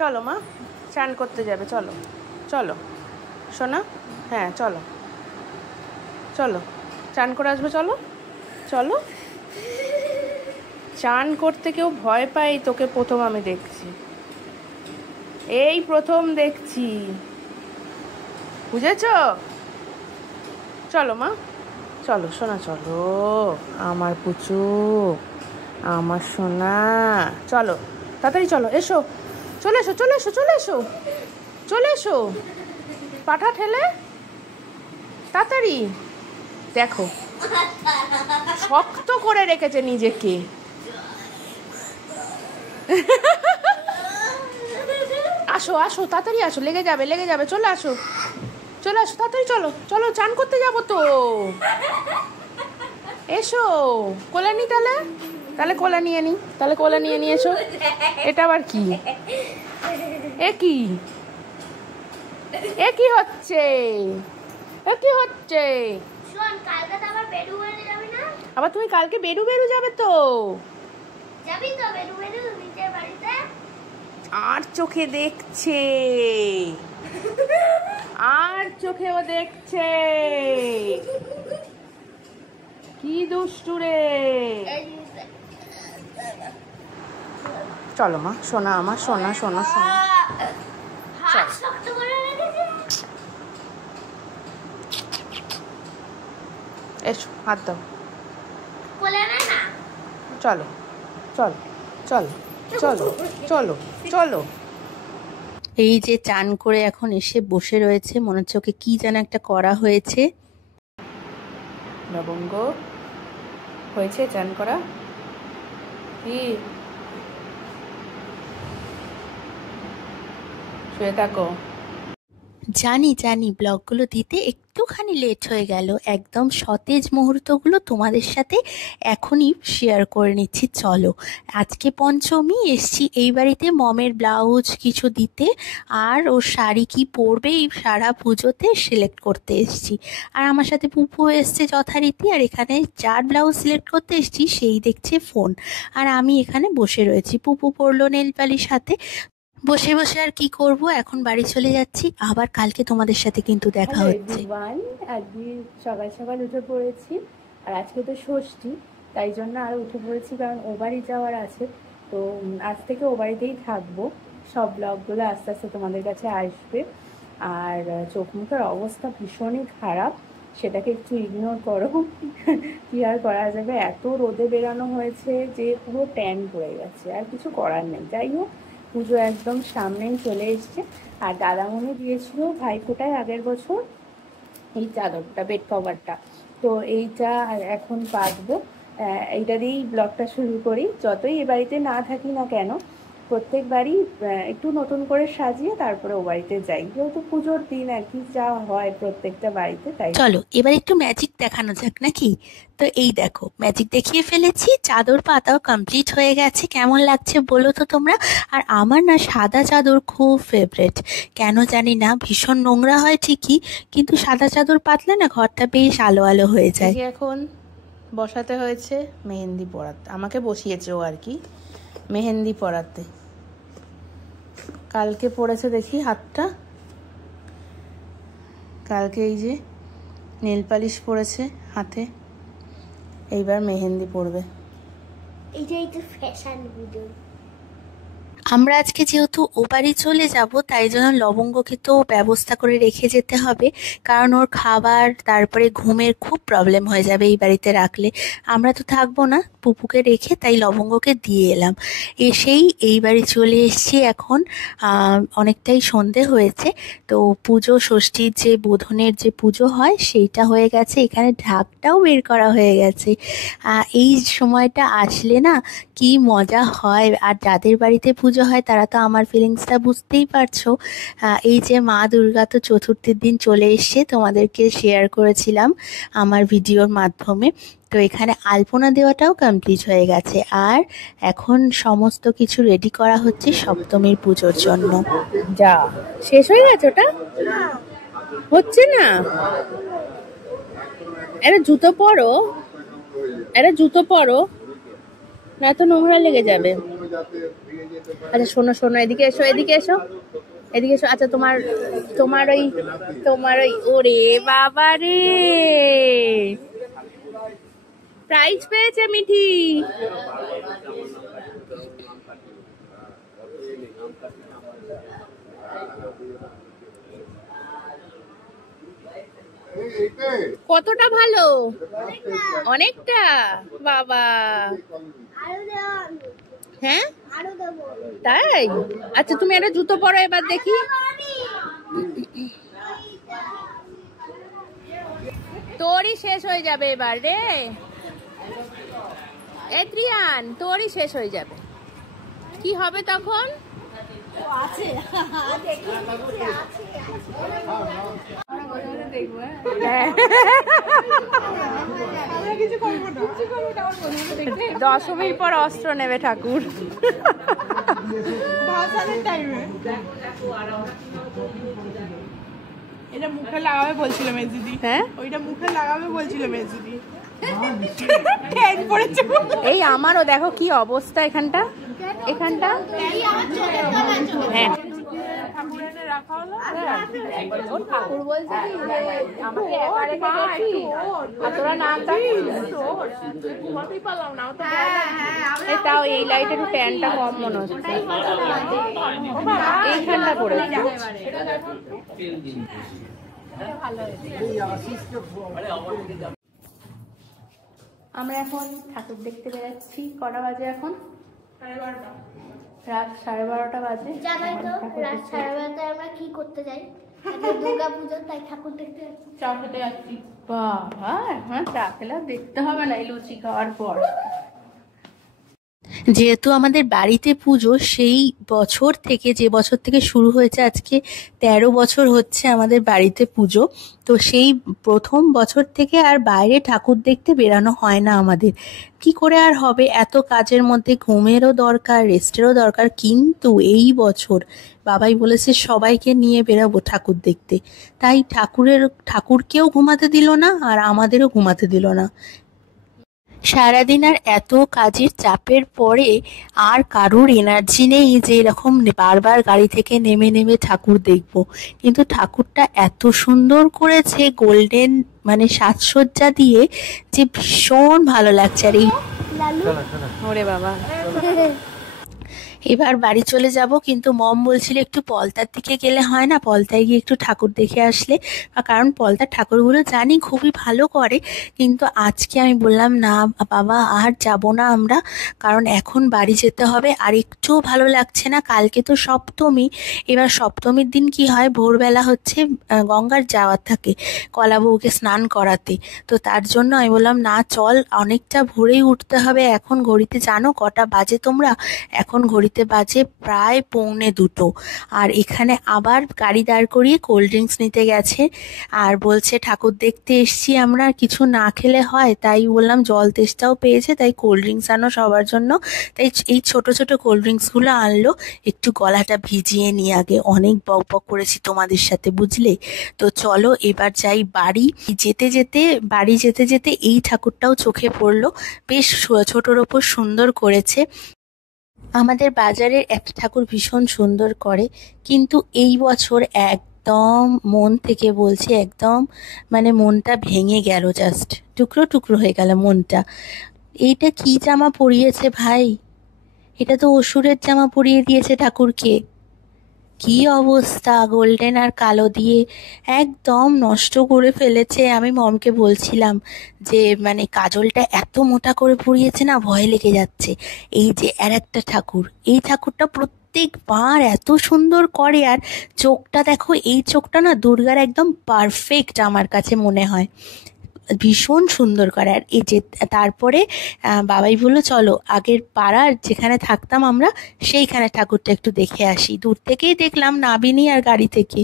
চলো মা, চান করতে যাবে, চলো চলো সোনা, হ্যাঁ চলো চলো চান করে আসবে, চলো চলো। চান করতে কেউ ভয় পায় তোকে প্রথম আমি দেখছি, এই প্রথম দেখছি, বুঝেছ? চলো মা, চলো সোনা, চলো আমার পুচু, আমার সোনা, চলো তাড়াতাড়ি চলো, এসো, চলে এসো চলে এসো চলে এসো চলে এসো, পাঠা ঠেলে তাড়াতাড়ি। দেখো শক্ত করে রেখেছে নিজেকে। আসো আসো তাড়াতাড়ি আসো, লেগে যাবে লেগে যাবে, চলে আসো চলে আসো তাড়াতাড়ি, চলো চলো চান করতে যাবো তো, এসো কোলে নি, তাহলে তাহলে কোলে নিয়ে নি, তাহলে কোলে নিয়ে নিয়ে এসো। এটা আবার কি? এ কি, এ কি হচ্ছে, এ কি হচ্ছে? আবার তুমি কালকে বেরু বেরু যাবে তো? আর চোখে দেখছে, আর চোখেও দেখছে, কি দুষ্টু রে। চলো মা, সোনা আমার, সোনা সোনা সোনা, এসো হাত দাও, চলো চলো চলো চলো চলো চলো। এই যে চান করে এখন এসে বসে রয়েছে, মনে হচ্ছে ওকে কি যেন একটা করা হয়েছে। লবঙ্গ হয়েছে চান করা? কি শুয়ে থাকো? জানি জানি ব্লগগুলো দিতে একটুখানি লেট হয়ে গেল, একদম সতেজ মুহূর্তগুলো তোমাদের সাথে এখনই শেয়ার করে নিচ্ছি। চলো, আজকে পঞ্চমী, এসছি এই বাড়িতে মমের ব্লাউজ কিছু দিতে, আর ওর শাড়ি কি পরবে এই সারা পুজোতে সিলেক্ট করতে এসছি। আর আমার সাথে পুপু এসছে যথারীতি, আর এখানে যার ব্লাউজ সিলেক্ট করতে এসছি সেই দেখছে ফোন, আর আমি এখানে বসে রয়েছি। পুপু পরলো নেল পালিশ হাতে, বসে বসে আর কি করব, এখন বাড়ি চলে যাচ্ছি, আবার কালকে তোমাদের সাথে কিন্তু দেখা হচ্ছে। আজকে সকাল সকাল উঠে পড়েছি, আর আজকে তো ষষ্ঠী, তাই জন্য আর উঠে পড়েছি, কারণ ও বাড়ি যাওয়ার আছে। তো আজ থেকে ও বাড়িতেই থাকবো, সব ব্লগগুলো আস্তে আস্তে তোমাদের কাছে আসবে। আর চোখ মুখের অবস্থা ভীষণই খারাপ, সেটাকে একটু ইগনোর করো, কি আর করা যাবে, এত রোদে বেরানো হয়েছে যে পুরো ট্যান পড়ে গেছে, আর কিছু করার নেই। যাই হোক, পুজো একদম সামনেই চলে এসছে, আর দাদামণি দিয়েছিল ভাইফোঁটায় আগের বছর এই চাদরটা, বেড কভারটা, তো এইটা এখন পাতবো। এইটা দিয়েই ব্লগটা শুরু করি, যতই এ বাড়িতে না থাকি না কেন, প্রত্যেকবারই একটু নতুন করে সাজিয়ে তারপরে ও বাড়িতে যাই, যেহেতু পুজোর দিন আর কি যা হয় প্রত্যেকটা বাড়িতে। তাই চলো এবার একটু ম্যাজিক দেখানো যাক নাকি। তো এই দেখো ম্যাজিক দেখিয়ে ফেলেছি, চাদর পাতাও কমপ্লিট হয়ে গেছে। কেমন লাগছে বলো তো তোমরা। আর আমার না সাদা চাদর খুব ফেভারেট, কেন জানি না, ভীষণ নোংরা হয় ঠিকই, কিন্তু সাদা চাদর পাতলে না ঘরটা বেশ আলো আলো হয়ে যায়। এখন বসাতে হয়েছে মেহেন্দি পরাতে, আমাকে বসিয়েছে ও আর কি মেহেন্দি পরাতে। কালকে পড়েছে দেখি হাতটা, কালকে এই যে নেল পালিশ পড়েছে হাতে, এইবার মেহেন্দি পড়বে। এইটাই তো ফ্যাশন ভিডিও। আমরা আজকে যেহেতু ও বাড়ি চলে যাব, তাই জন্য লবঙ্গকে তো ব্যবস্থা করে রেখে যেতে হবে, কারণ ওর খাবার তারপরে ঘুমের খুব প্রবলেম হয়ে যাবে এই বাড়িতে রাখলে। আমরা তো থাকবো না, পুপুকে রেখে তাই লবঙ্গকে দিয়ে এলাম। এসেই এই বাড়ি চলে এসেছি এখন, অনেকটাই সন্ধে হয়েছে। তো পুজো, ষষ্ঠীর যে বোধনের যে পুজো হয় সেইটা হয়ে গেছে, এখানে ঢাকটাও বের করা হয়ে গেছে। এই সময়টা আসলে না কি মজা হয়, আর যাদের বাড়িতে পুজো হয় তারা তো আমার ফিলিংসটা বুঝতেই পারছো। এই যে মা দুর্গা তো চতুর্থীর দিন চলে এসছে, তোমাদেরকে শেয়ার করেছিলাম আমার ভিডিওর মাধ্যমে। তো এখানে আলপনা দেওয়াটাও কমপ্লিট হয়ে গেছে, আর এখন সমস্ত কিছু রেডি করা হচ্ছে সপ্তমীর পুজোর জন্য। যা শেষ হয়ে গেছে, ওটা হচ্ছে না। একটা জুতো পরো, একটা জুতো পরো, না তো নোংরা লেগে যাবে। আচ্ছা শোনো শোনো, এদিকে এসো, এদিকে এসো, এদিকে এসো। আচ্ছা তোমার তোমার ওই ওরে বাবা রে, প্রাইজ পেয়েছে মিঠি। কতটা ভালো? অনেকটা। বাবা, হ্যাঁ তাই? আচ্ছা তুমি একটা জুতো পরো এবার দেখি। তোরই শেষ হয়ে যাবে এবার রে এড্রিয়ান, তোরই শেষ হয়ে যাবে। কি হবে তখন? দশমীর পর অস্ত্র নেবে ঠাকুর। এটা মুখে লাগাবে বলছিল মেজুদি। হ্যাঁ ওইটা মুখে লাগাবে বলছিল মেজুদি। এই আমারও দেখো কি অবস্থা এখানটা, এখানটা। হ্যাঁ ঠাকুর বলছে কি আমাকে একা রেখে গেছি আর তোরা না তাও এই লাইট একটু ট্যানটা কম মনে হচ্ছে, এইখানটা করে। আমরা এখন ঠাকুর দেখতে বেরোচ্ছি। কটা বাজে এখন? রাত 12:30 বাজে। জানাই তো রাত 12:30 আমরা কি করতে যাই? দুর্গা পুজো, তাই ঠাকুর দেখতে যাচ্ছি। চা খেতে যাচ্ছি। বাবা হ্যাঁ, চা খেলে দেখতে হবে না, এই লুচি খাওয়ার পর। যেহেতু আমাদের বাড়িতে পুজো, সেই বছর থেকে, যে বছর থেকে শুরু হয়েছে, আজকে 13 বছর হচ্ছে আমাদের বাড়িতে পুজো। তো সেই প্রথম বছর থেকে আর বাইরে ঠাকুর দেখতে বেরানো হয় না আমাদের। কি করে আর হবে, এত কাজের মধ্যে ঘুমেরও দরকার, রেস্টেরও দরকার। কিন্তু এই বছর বাবাই বলেছে সবাইকে নিয়ে বেরাবো ঠাকুর দেখতে, তাই ঠাকুরকেও ঘুমাতে দিল না আর আমাদেরও ঘুমাতে দিল না। সারাদিন আর এত কাজের চাপের পরে আর কারোর এনার্জি নেই যে এরকম বারবার গাড়ি থেকে নেমে নেমে ঠাকুর দেখব। কিন্তু ঠাকুরটা এত সুন্দর করেছে, গোল্ডেন মানে সাজসজ্জা দিয়ে, যে ভীষণ ভালো লাগছে। আর এই ওরে বাবা, এবার বাড়ি চলে যাব, কিন্তু মম বলছিল একটু পলতার দিকে গেলে হয় না, পলতায় গিয়ে একটু ঠাকুর দেখে আসলে। কারণ পলতার ঠাকুরগুলো জানি খুবই ভালো করে, কিন্তু আজকে আমি বললাম না বাবা আর যাব না আমরা, কারণ এখন বাড়ি যেতে হবে। আর একটুও ভালো লাগছে না, কালকে তো সপ্তমী। এবার সপ্তমীর দিন কি হয়, ভোরবেলা হচ্ছে গঙ্গার যাওয়ার থাকে কলা বউকে স্নান করাতে। তো তার জন্য আমি বললাম না চল, অনেকটা ভোরেই উঠতে হবে। এখন ঘড়িতে জানো কটা বাজে তোমরা? এখন ঘড়িতে বাজে প্রায় 1:45। আর এখানে আবার গাড়ি দাঁড় করিয়ে কোল্ড ড্রিঙ্কস নিতে গেছে, আর বলছে ঠাকুর দেখতে এসছি আমরা, কিছু না খেলে হয়। তাই বললাম জল তেষ্টাও পেয়েছে, তাই কোল্ড ড্রিঙ্কস আনো সবার জন্য। তাই এই ছোট ছোট কোল্ড ড্রিঙ্কসগুলো আনলো, একটু গলাটা ভিজিয়ে নিয়ে। আগে অনেক বক বক করেছি তোমাদের সাথে, বুঝলে তো। চলো এবার যাই বাড়ি। বাড়ি যেতে যেতে এই ঠাকুরটাও চোখে পড়লো, বেশ ছোটর ওপর সুন্দর করেছে। আমাদের বাজারের একটা ঠাকুর ভীষণ সুন্দর করে, কিন্তু এই বছর একদম মন থেকে বলছি, একদম মানে মনটা ভেঙে গেল, জাস্ট টুকরো টুকরো হয়ে গেল মনটা। এইটা কি জামা পরিয়েছে ভাই? এটা তো অসুরের জামা পরিয়ে দিয়েছে ঠাকুরকে। কি অবস্থা, গোল্ডেন আর কালো দিয়ে একদম নষ্ট করে ফেলেছে। আমি মমকে বলছিলাম যে মানে কাজলটা এত মোটা করে পরিয়েছে না, ভয় লেগে যাচ্ছে। এই যে আর একটা ঠাকুর, এই ঠাকুরটা প্রত্যেকবার এত সুন্দর করে। আর চোখটা দেখো, এই চোখটা না দুর্গার একদম পারফেক্ট আমার কাছে মনে হয়, ভীষণ সুন্দর করে। আর এই যে তারপরে বাবাই বললো চলো আগের পাড়ার যেখানে থাকতাম আমরা, সেইখানে ঠাকুরটা একটু দেখে আসি। দূর থেকেই দেখলাম, নাবিনি আর গাড়ি থেকে।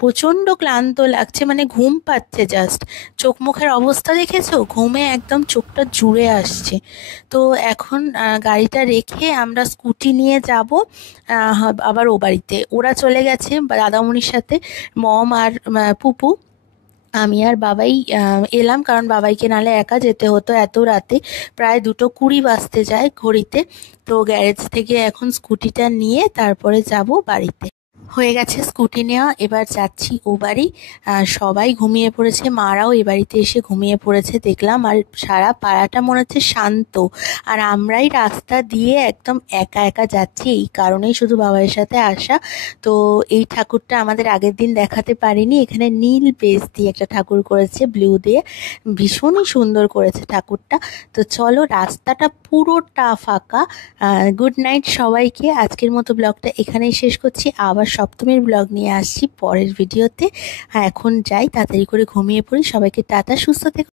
প্রচণ্ড ক্লান্ত লাগছে, মানে ঘুম পাচ্ছে জাস্ট। চোখ মুখের অবস্থা দেখেছো, ঘুমে একদম চোখটা জুড়ে আসছে। তো এখন গাড়িটা রেখে আমরা স্কুটি নিয়ে যাব আবার ও বাড়িতে। ওরা চলে গেছে দাদামণির সাথে, মম আর পুপু। আমি আর বাবাই এলাম, কারণ বাবাইকে নালে একা যেতে হতো এত রাতে, প্রায় 2:20 বাজতে যায় ঘড়িতে। তো গ্যারেজ থেকে এখন স্কুটিটা নিয়ে তারপরে যাব বাড়িতে। হয়ে গেছে স্কুটি নেওয়া, এবার যাচ্ছি ও বাড়ি। সবাই ঘুমিয়ে পড়েছে, মারাও এ বাড়িতে এসে ঘুমিয়ে পড়েছে দেখলাম, আর সারা পাড়াটা মনে হচ্ছে শান্ত। আর আমরাই রাস্তা দিয়ে একদম একা একা যাচ্ছি, এই কারণেই শুধু বাবার সাথে আসা। তো এই ঠাকুরটা আমাদের আগের দিন দেখাতে পারিনি, এখানে নীল বেস দিয়ে একটা ঠাকুর করেছে, ব্লু দিয়ে, ভীষণই সুন্দর করেছে ঠাকুরটা। তো চলো, রাস্তাটা পুরোটা ফাঁকা। গুড নাইট সবাইকে, আজকের মতো ব্লগটা এখানেই শেষ করছি, আবার সপ্তমীর ব্লগ নিয়ে আসছি পরের ভিডিওতে। এখন যাই, তাড়াতাড়ি করে ঘুমিয়ে পড়ি। সবাইকে টাটা, সুস্থ থেকো।